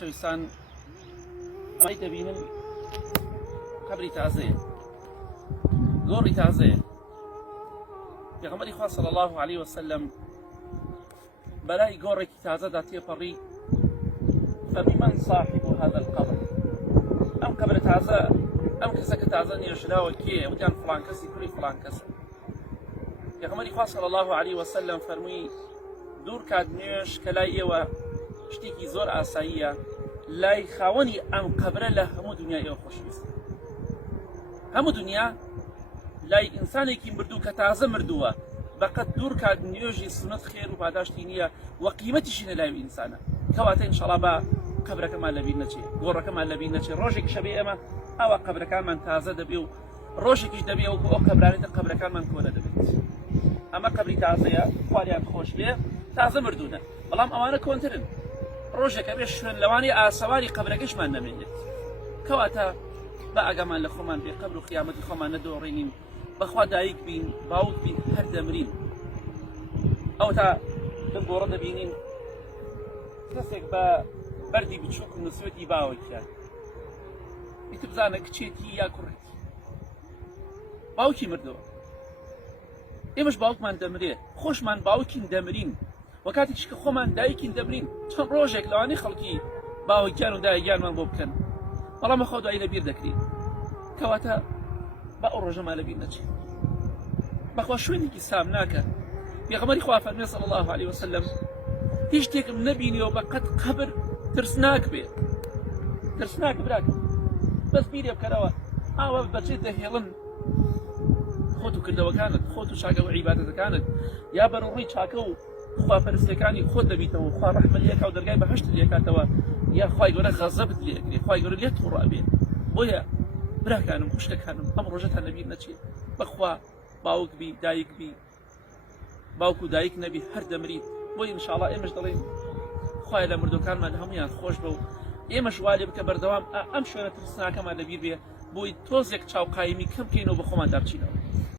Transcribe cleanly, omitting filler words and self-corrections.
خۆشەویستان ئەمەی دەبینن قەبری تازەیە، گۆڕی تازەیە. پێغەمبەری خوا صلی الله عليه وسلم بەلای گۆڕێکی تازەدا تێپەڕی فبمن صاحب هذا القبر، ئەم قەبرە تازە، ئەم کەسە کە تازە نێژراوە کێیە؟ وتیان فڵان کەسی کوڕی فڵان کەسە. پێغەمبەری خوا صلی الله عليه وسلم فەرمووی دوور کات نوێژ کە لای ئێوە شتێکی زۆر ئاساییە، لای خاوەنی ئەم قەبرە لە هەموو دنیای ئێوە خۆشەویستە. هەموو دنیا لای ئینسانێکی مردوو کە تازە مردووە بەقەت دوور کات نوێژی سنت خێر و پاداشتی نییە و قیمەتیشی لە لای ئینسانە. کەواتە ئینشەڵڵا بە قەبرەکەمان لەبیر نەچێت، گۆڕەکەمان لەبیر نەچێت. ڕۆژێکی شەبێ ئێمە ئاوا قەبرەکانمان تازە دەبێ و ڕۆژێکیش دەبێ وەکو ئەو قەبرانێتە قەبرەکانمان کۆنە دەبێت. ئەمە قەبری تازەیە، خوالیان خۆش بێ، تازە مردوونە، بەڵام ئەوانە کۆنترن. ڕۆژێکە بێ شوێن لەوانی ئاسەواری قەبرەکەشمان نەمێنێت. کەواتە بە ئاگامان لە خۆمان بێ قەبر و قیامەتی خۆمان نەدۆڕێنین، بەخوا دایک بین، باوک بین، هەر دەمرین. ئەو تا گۆڕە دەبینین کەسێک بە بەردی بچووک و نسوەتی باوەکیان، ئیتر بزانە کچێتی یا کوڕێتی، باوکی مردەوە. ئێمەش باوکمان دەمرێ، خۆشمان باوکین دەمرین، وە کاتێکیش کە خۆمان دایکین دەمرین. چەند ڕۆژێک لەوانەی خەڵکی باوەکیان و دایکیانمان بۆ بکەن، بەڵام خۆ دوایی لەبیر دەکرین. کەواتە بە ئەو ڕۆژەمان لەبیر نەچێت. بەخوا شوێنێکی سام ناکە. پێغەمبەری خوا فەرمووی صلی الله عليه وسلم هیچ شتێکم نەبینیەوە بەقەت قەبر ترسناک بێ. ترسناک براکە، بەس بیرێ بکەرەوە ئاوا بەچێت دەهێڵن خۆت و کردەوەکانت، خۆت و چاکە و عیبادەتەکانت، یا بەڕووی چاکە و خواپەرستیەکانی خۆت دەبیتەوە، خوا ڕەحمەت لێکا و دەرگای بەهەشت لێکاتەوە، یا خوای گەورە غەزەبت لێکرێ، خوای گەورە لێت تووڕابێ. بۆیە براکانم، خوشکەکانم، ئەم ڕۆژەتان لەبیر نەچێت. بەخوا باوک بی، دایک بی، باوک و دایک نەبی، هەر دەمرین. بۆی ئینشاڵڵا ئێمەش دەڵێن خوای لە مردوەکانمان هەمویان خۆش بە و ئێمەش وا لێ بکە بەردەوام ئەم شوێنە ترسناکەمان لەبیر بێ، بۆی تۆزێک چاوقایمی کەم بکەینەوە بە خۆمان دابچینەوە.